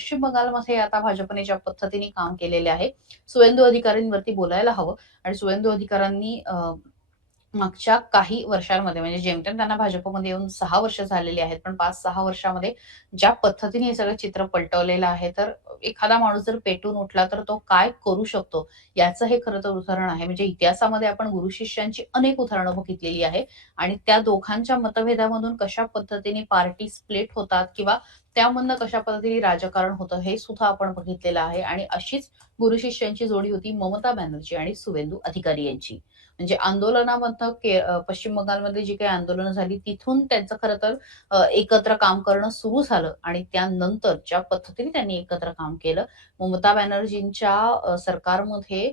पश्चिम बंगालमध्ये आता भाजपने ज्या पद्धतीने काम केलेले आहे, सुवेंदू अधिकारींवरती बोलायला हवं आणि सुवेंदू अधिकाऱ्यांनी मागच्या काही वर्षांमध्ये म्हणजे जेमतेम त्यांना भाजपमध्ये येऊन 6 वर्ष झालेली आहेत. पण 5-6 वर्षामध्ये ज्या पद्धतीने हे सगळं चित्र पलटवलेलं आहे, तर एखादा माणूस जर पेटून उठला, तर तो काय करू शकतो, याचं हे खरं तर उदाहरण आहे. म्हणजे इतिहासामध्ये आपण गुरु शिष्यांची अनेक उदाहरणं बघितलेली आहे आणि त्या दोघांच्या मतभेदामधून कशा पद्धतीने पार्टी स्प्लिट होतात किंवा त्यामधनं कशा पद्धतीने राजकारण होतं, हे सुद्धा आपण बघितलेलं आहे आणि अशीच गुरु शिष्यांची जोडी होती ममता बॅनर्जी आणि सुवेंदू अधिकारी यांची. म्हणजे आंदोलनामधनं पश्चिम बंगालमध्ये जी काही आंदोलनं झाली तिथून त्यांचं खरं तर एकत्र काम करणं सुरू झालं आणि त्यानंतर ज्या पद्धतीने त्यांनी एकत्र काम केलं, ममता बॅनर्जींच्या सरकारमध्ये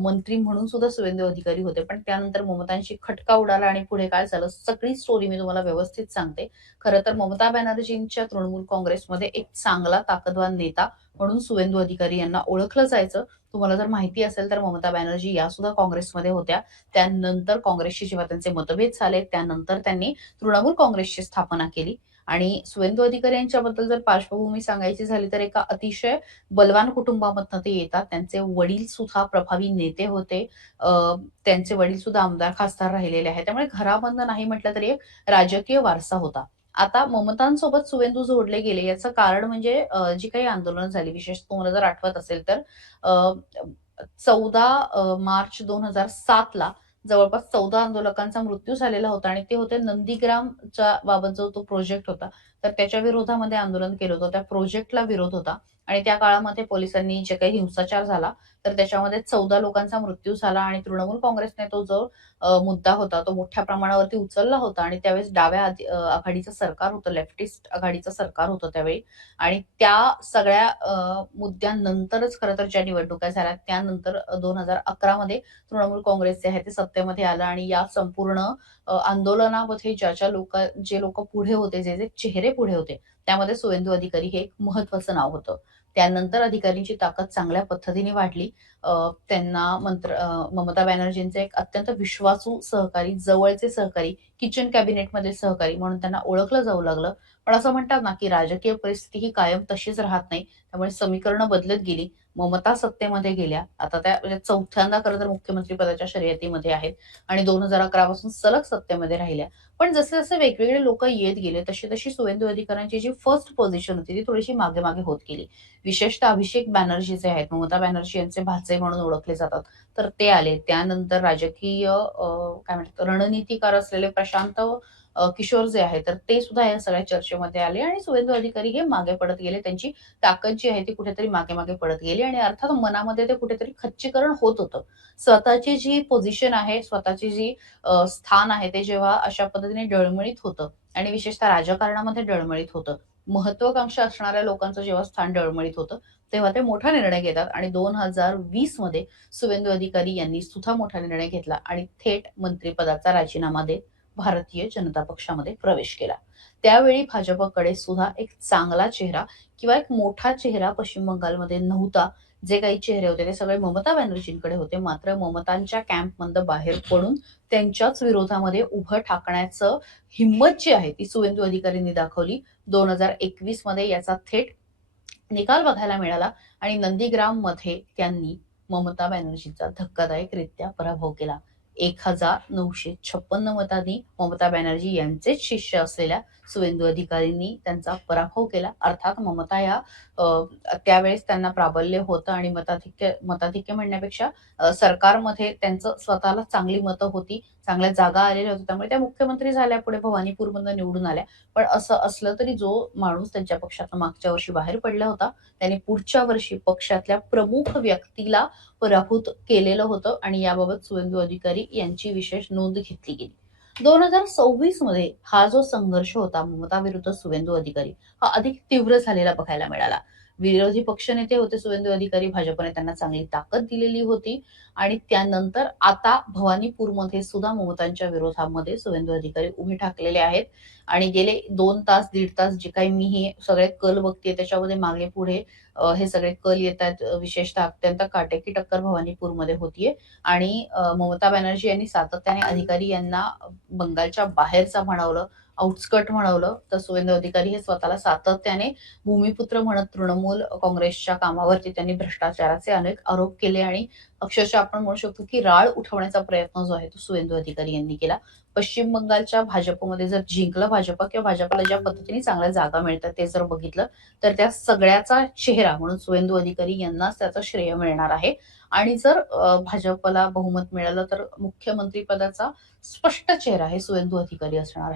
मंत्री म्हणून सुद्धा सुवेंदू अधिकारी होते. पण त्यानंतर ममतांशी खटका उडाला आणि पुढे काय झालं सगळी स्टोरी मी तुम्हाला व्यवस्थित सांगते. खरं तर ममता बॅनर्जींच्या तृणमूल काँग्रेसमध्ये एक चांगला ताकदवान नेता म्हणून सुवेंदू अधिकारी यांना ओळखलं जायचं. तुम्हाला जर माहिती असेल तर ममता बॅनर्जी या सुद्धा काँग्रेसमध्ये होत्या. त्यानंतर काँग्रेसशी जेव्हा त्यांचे मतभेद झाले, त्यानंतर त्यांनी तृणमूल काँग्रेसची स्थापना केली आणि सुवेंदू अधिकारी यांच्याबद्दल जर पार्श्वभूमी सांगायची झाली, तर एका अतिशय बलवान कुटुंबामधनं ते येतात. त्यांचे वडील सुद्धा प्रभावी नेते होते. अ, त्यांचे वडील सुद्धा आमदार, खासदार राहिलेले आहेत. त्यामुळे घरामधनं नाही म्हटलं तरी एक राजकीय वारसा होता. आता ममतांसोबत सुवेंदू जोडले गेले याचं कारण म्हणजे जी काही आंदोलनं झाली, विशेषतः तुम्हाला जर आठवत असेल तर अ, 14 मार्च 2007 ला जवळपास 14 आंदोलकांचा मृत्यू झालेला होता आणि ते होते नंदीग्रामच्या बाबत जो तो प्रोजेक्ट होता. तर त्याच्या विरोधामध्ये आंदोलन केलं होतं. त्या प्रोजेक्टला विरोध होता आणि त्या काळामध्ये पोलिसांनी जे काही हिंसाचार झाला, तर त्याच्यामध्ये 14 लोकांचा मृत्यू झाला आणि तृणमूल काँग्रेसने तो जो मुद्दा होता, तो मोठ्या प्रमाणावरती उचलला होता आणि त्यावेळेस डाव्या आघाडीचं सरकार होतं, लेफ्टिस्ट आघाडीचं सरकार होतं त्यावेळी आणि त्या सगळ्या मुद्द्यानंतरच खरं तर ज्या निवडणुका झाल्या त्यानंतर 2011 मध्ये तृणमूल काँग्रेस जे आहे ते सत्तेमध्ये आलं आणि या संपूर्ण आंदोलनामध्ये जे लोकं पुढे होते, जे चेहरे पुढे होते, त्यामध्ये सुवेंदू अधिकारी हे एक महत्त्वाचं नाव होतं. त्यानंतर अधिकारींची ताकद चांगल्या पद्धतीने वाढली. ममता बॅनर्जींचे एक अत्यंत विश्वासू सहकारी, जवळचे सहकारी, किचन कॅबिनेटमधील सहकारी म्हणून त्यांना ओळखलं जाऊ लागलं. पण असं म्हणतात ना, की राजकीय परिस्थिती ही कायम तशीच राहत नाही. त्यामुळे समीकरणं बदलत गेली. ममता सत्तेमध्ये गेल्या. आता त्या म्हणजे चौथ्यांदा खरं तर मुख्यमंत्री पदाच्या शर्यतीमध्ये आहेत आणि 2011 पासून सलग सत्तेमध्ये राहिल्या. पण जसे-जसे वेगवेगळे लोकं येत गेले, तशी-तशी सुवेंदू अधिकाऱ्यांची जी फर्स्ट पोझिशन होती, ती थोडीशी मागे-मागे होत गेली. विशेषतः अभिषेक बॅनर्जी जे आहेत, ममता बॅनर्जी यांचे भाचे म्हणून ओळखले जातात. तर ते आले. त्यानंतर राजकीय काय म्हणतात रणनीतीकार असलेले प्रशांत किशोर जे आहेत, तर ते सुद्धा या सगळ्या चर्चेमध्ये आले आणि सुवेंदू अधिकारी हे मागे पडत गेले. त्यांची ताकद जी आहे ती कुठेतरी मागे-मागे पडत गेली आणि अर्थात मनामध्ये ते कुठेतरी खच्चीकरण होत होतं. स्वतःची जी पोझिशन आहे, स्वतःची जी स्थान आहे, ते जेव्हा अशा पद्धतीने डळमळीत होतं आणि विशेषतः राजकारणामध्ये डळमळीत होतं. महत्वाकांक्षा असणाऱ्या लोकांचं जेव्हा स्थान डळमळीत होतं, तेव्हा ते मोठा निर्णय घेतात आणि 2020 मध्ये सुवेंदू अधिकारी यांनी सुद्धा मोठा निर्णय घेतला आणि थेट मंत्रिपदाचा राजीनामा देत भारतीय जनता पक्षामध्ये प्रवेश केला. त्यावेळी भाजपकडे सुद्धा एक चांगला चेहरा किंवा एक मोठा चेहरा पश्चिम बंगालमध्ये नव्हता. जे काही चेहरे होते ते सगळे ममता बॅनर्जींकडे होते. मात्र ममतांच्या कॅम्पमधनं बाहेर पडून त्यांच्याच विरोधामध्ये उभं ठाकण्याचं हिंमत जी आहे ती सुवेंदू अधिकारींनी दाखवली. 2021 मध्ये याचा थेट निकाल बघायला मिळाला आणि नंदीग्राममध्ये त्यांनी ममता बॅनर्जींचा धक्कादायकरित्या पराभव केला. 1956 मतांनी ममता बॅनर्जी यांचेच शिष्य असलेल्या सुवेंदू अधिकारींनी त्यांचा पराभव केला. अर्थात ममता या त्यावेळेस त्यांना प्राबल्य होतं आणि मताधिक्य म्हणण्यापेक्षा सरकारमध्ये त्यांचं स्वतःला चांगली मतं होती, चांगल्या जागा आलेल्या होत्या. त्यामुळे त्या मुख्यमंत्री झाल्या, पुढे भवानीपूरमधनं निवडून आल्या. पण असं असलं तरी जो माणूस त्यांच्या पक्षातनं मागच्या वर्षी बाहेर पडला होता, त्याने पुढच्या वर्षी पक्षातल्या प्रमुख व्यक्तीला पराभूत केलेलं होतं आणि याबाबत सुवेंदू अधिकारी यांची विशेष नोंद घेतली गेली. 2026 मध्ये हा जो संघर्ष होता ममता विरुद्ध सुवेंदू अधिकारी, हा अधिक तीव्र झालेला बघायला मिळाला. विरोधी पक्षनेते होते सुवेंदू अधिकारी, भाजपने त्यांना चांगली ताकद दिलेली होती आणि त्यानंतर आता भवानीपूरमध्ये सुद्धा ममतांच्या विरोधामध्ये सुवेंदू अधिकारी उभे ठाकलेले आहेत आणि गेले 2 तास, दीड तास जे काही मी हे सगळे कल बघतेय त्याच्यामध्ये मागे-पुढे हे सगळे कल येतायत. विशेषतः अत्यंत काटेकी टक्कर भवानीपूरमध्ये होतीये आणि ममता बॅनर्जी यांनी सातत्याने अधिकारी यांना बंगालच्या बाहेरचा म्हणवलं. आउटस्कट म्हणवलं, तर सुवेंदू अधिकारी हे स्वतःला सातत्याने भूमिपुत्र म्हणत तृणमूल काँग्रेसच्या कामावरती त्यांनी भ्रष्टाचाराचे अनेक आरोप केले आणि अक्षरशः आपण म्हणू शकतो की राळ उठवण्याचा प्रयत्न जो आहे तो सुवेंदू अधिकारी यांनी केला. पश्चिम बंगालच्या भाजपमध्ये जर जिंकलं भाजप किंवा भाजपला ज्या पद्धतीने चांगल्या जागा मिळतात ते जर बघितलं, तर त्या सगळ्याचा चेहरा म्हणून सुवेंदू अधिकारी यांनाच त्याचं श्रेय मिळणार आहे. आणि जर भाजपला बहुमत मिळालं तर मुख्यमंत्री पदाचा स्पष्ट चेहरा हे सुवेंदू अधिकारी असणार आहे.